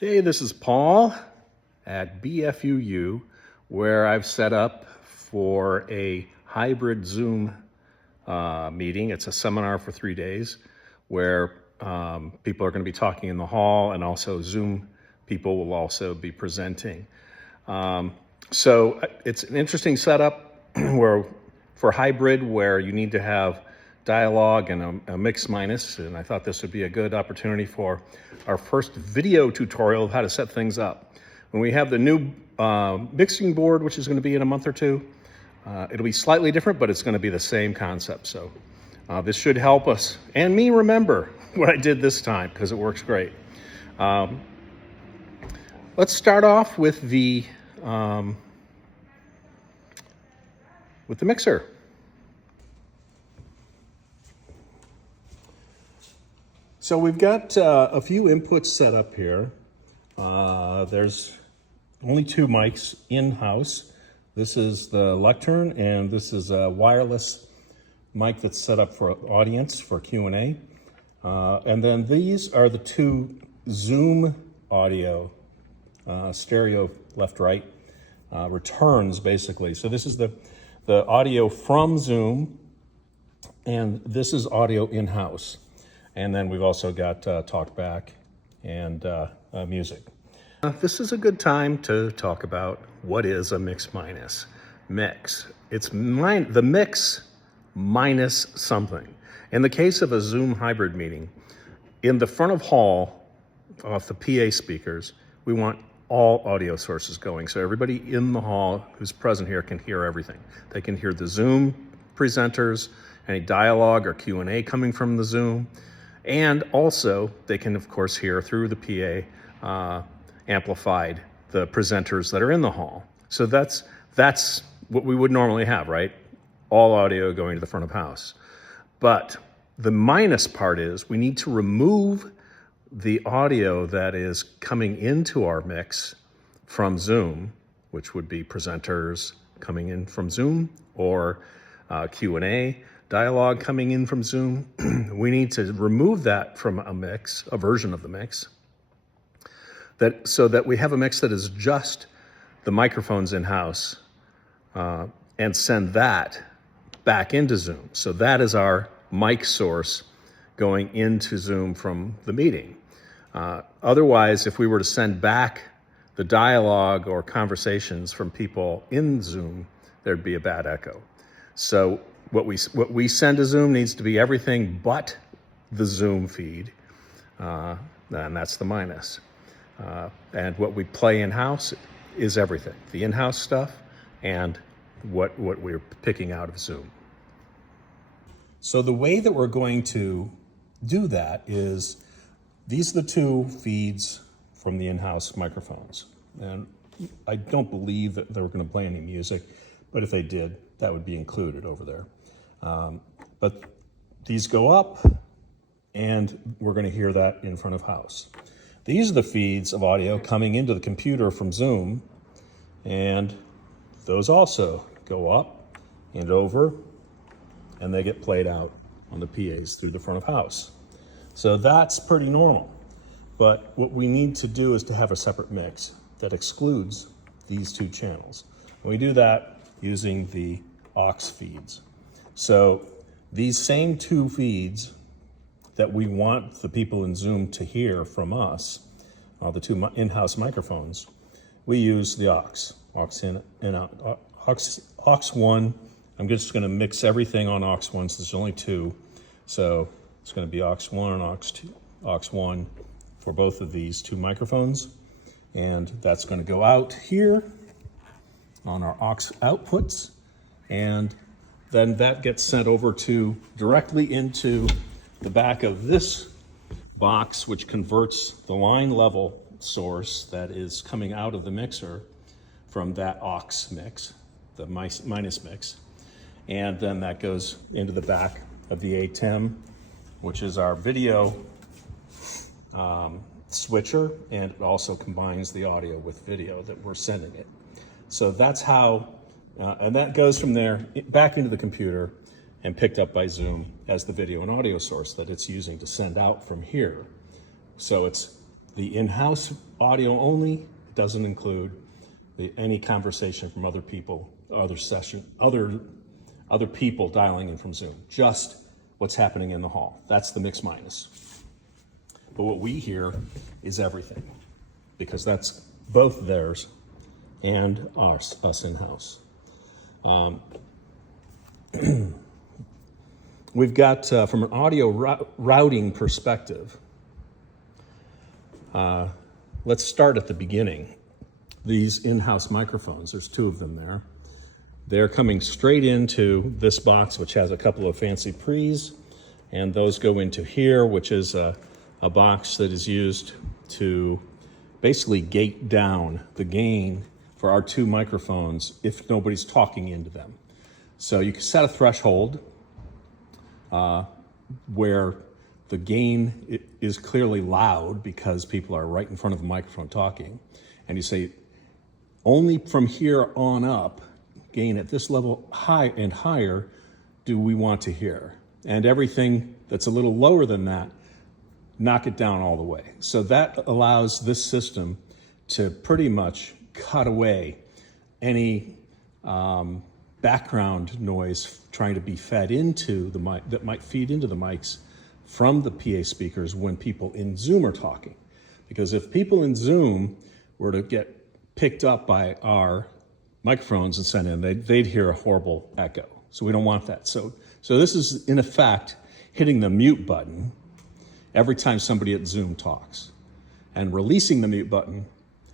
Hey, this is Paul at BFUU, where I've set up for a hybrid Zoom meeting. It's a seminar for 3 days where people are going to be talking in the hall, and also Zoom people will also be presenting. So it's an interesting setup where for hybrid, where you need to have dialogue and a mix minus, and I thought this would be a good opportunity for our first video tutorial of how to set things up. When we have the new mixing board, which is going to be in a month or two, it'll be slightly different, but it's going to be the same concept. So this should help us and me remember what I did this time, because it works great. Let's start off with the mixer. So we've got a few inputs set up here. There's only 2 mics in-house. This is the lectern, and this is a wireless mic that's set up for audience for Q&A. And then these are the 2 Zoom audio, stereo left-right, returns basically. So this is the audio from Zoom, and this is audio in-house. And then we've also got talkback and music. This is a good time to talk about what is a mix minus. Mix. It's the mix minus something. In the case of a Zoom hybrid meeting, in the front of hall, off the PA speakers, we want all audio sources going. So everybody in the hall who's present here can hear everything. They can hear the Zoom presenters, any dialogue or Q&A coming from the Zoom. And also, they can, of course, hear through the PA amplified the presenters that are in the hall. So that's what we would normally have, right? All audio going to the front of house. But the minus part is we need to remove the audio that is coming into our mix from Zoom, which would be presenters coming in from Zoom, or Q&A, dialogue coming in from Zoom. We need to remove that from a mix, a version of the mix, so that we have a mix that is just the microphones in-house, and send that back into Zoom. So that is our mic source going into Zoom from the meeting. Otherwise, if we were to send back the dialogue or conversations from people in Zoom, there'd be a bad echo. So what we send to Zoom needs to be everything but the Zoom feed, and that's the minus. And what we play in-house is everything, the in-house stuff and what we're picking out of Zoom. So the way that we're going to do that is, these are the 2 feeds from the in-house microphones. And I don't believe that they were going to play any music, but if they did, that would be included over there. But these go up, and we're going to hear that in front of house. These are the feeds of audio coming into the computer from Zoom, and those also go up and over, and they get played out on the PAs through the front of house. So that's pretty normal. But what we need to do is to have a separate mix that excludes these 2 channels. And we do that using the aux feeds. So these same 2 feeds that we want the people in Zoom to hear from us, the 2 in-house microphones, we use the aux in and out. Aux 1, I'm just going to mix everything on aux 1, so there's only 2. So it's going to be aux 1 and aux 1 for both of these 2 microphones. And that's going to go out here on our aux outputs. And then that gets sent over directly into the back of this box, which converts the line level source that is coming out of the mixer from that aux mix, the minus mix. And then that goes into the back of the ATEM, which is our video switcher, and it also combines the audio with video that we're sending it. So that's how, and that goes from there back into the computer and picked up by Zoom as the video and audio source that it's using to send out from here. So it's The in-house audio only doesn't include any conversation from other people, other people dialing in from Zoom, just what's happening in the hall. That's the mix minus. But what we hear is everything, because that's both theirs and us in-house. We've got, from an audio routing perspective, let's start at the beginning. These in-house microphones, there's 2 of them there. They're coming straight into this box, which has a couple of fancy pre's, and those go into here, which is a box that is used to basically gate down the gain for our 2 microphones if nobody's talking into them. So you can set a threshold where the gain is clearly loud because people are right in front of the microphone talking. And you say, only from here on up, gain at this level high and higher do we want to hear. And everything that's a little lower than that, knock it down all the way. So that allows this system to pretty much cut away any background noise trying to be fed into the mic, that might feed into the mics from the PA speakers when people in Zoom are talking. Because if people in Zoom were to get picked up by our microphones and sent in, they'd hear a horrible echo. So we don't want that. So this is, in effect, hitting the mute button every time somebody at Zoom talks, and releasing the mute button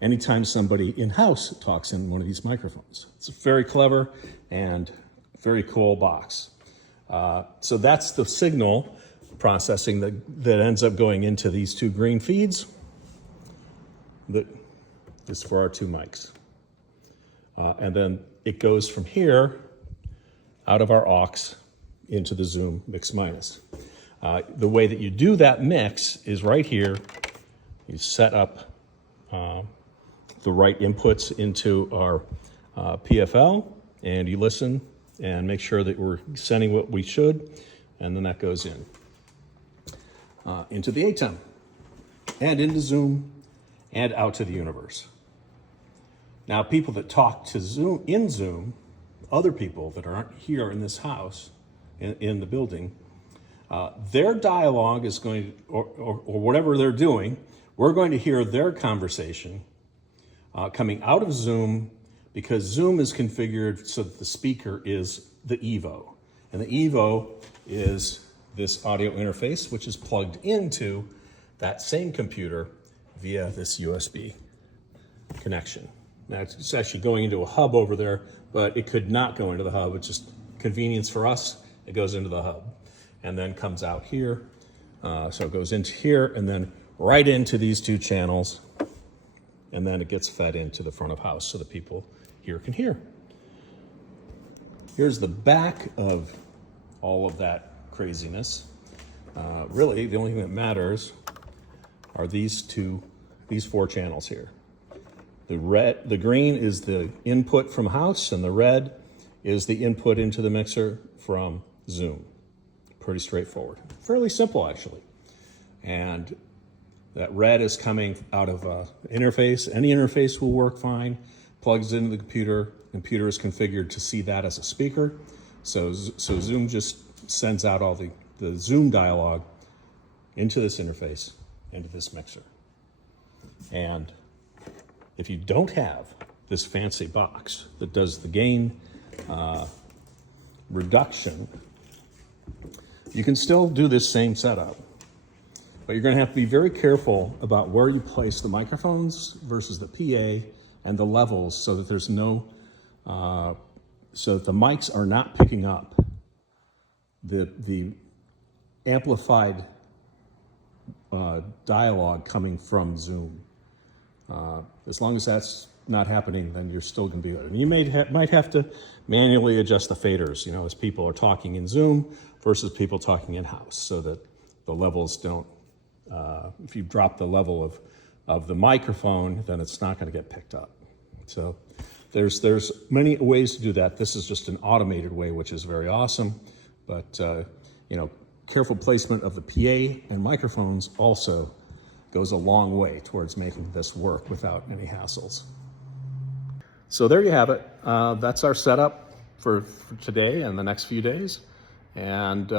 anytime somebody in-house talks in one of these microphones. It's a very clever and very cool box. So that's the signal processing that ends up going into these 2 green feeds that is for our 2 mics. And then it goes from here out of our aux into the Zoom mix minus. The way that you do that mix is right here. You set up the right inputs into our PFL, and you listen and make sure that we're sending what we should, and then that goes into the ATEM and into Zoom and out to the universe. Now, people that talk to Zoom in Zoom, other people that aren't here in this house, in the building, their dialogue is going to, or whatever they're doing, we're going to hear their conversation coming out of Zoom, because Zoom is configured so that the speaker is the Evo. And the Evo is this audio interface, which is plugged into that same computer via this USB connection. Now, it's actually going into a hub over there, but it could not go into the hub. It's just convenience for us. It goes into the hub and then comes out here. So it goes into here and then right into these 2 channels, and then it gets fed into the front of house so that people here can hear. Here's the back of all of that craziness. Really, the only thing that matters are these 4 channels here. The green is the input from house, and the red is the input into the mixer from Zoom. Pretty straightforward. Fairly simple, actually. And that red is coming out of an interface. Any interface will work fine. Plugs into the computer. Computer is configured to see that as a speaker. So Zoom just sends out all the Zoom dialogue into this interface, into this mixer. And if you don't have this fancy box that does the gain reduction, you can still do this same setup, but you're going to have to be very careful about where you place the microphones versus the PA and the levels, so that there's no, so that the mics are not picking up the amplified dialogue coming from Zoom. As long as that's not happening, then you're still going to be good. And you might have to manually adjust the faders, as people are talking in Zoom versus people talking in-house, so that the levels don't, if you drop the level of the microphone, then it's not going to get picked up. So there's many ways to do that. This is just an automated way, which is very awesome. But, careful placement of the PA and microphones also goes a long way towards making this work without any hassles. So there you have it. That's our setup for today and the next few days. And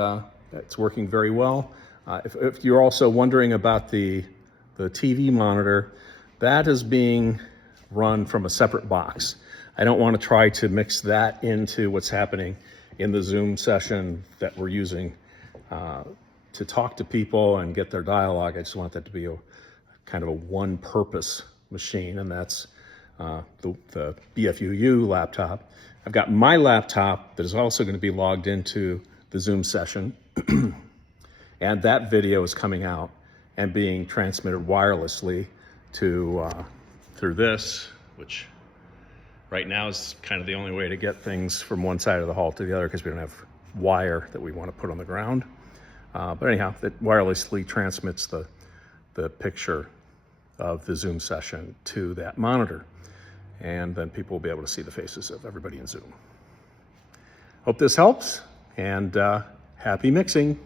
it's working very well. If you're also wondering about the TV monitor, that is being run from a separate box. I don't want to try to mix that into what's happening in the Zoom session that we're using to talk to people and get their dialogue. I just want that to be a kind of a one-purpose machine, and that's the BFUU laptop. I've got my laptop that is also going to be logged into the Zoom session, and that video is coming out and being transmitted wirelessly to through this, which right now is kind of the only way to get things from one side of the hall to the other because we don't have wire that we want to put on the ground. But anyhow, it wirelessly transmits the picture of the Zoom session to that monitor. And then people will be able to see the faces of everybody in Zoom. Hope this helps, and happy mixing.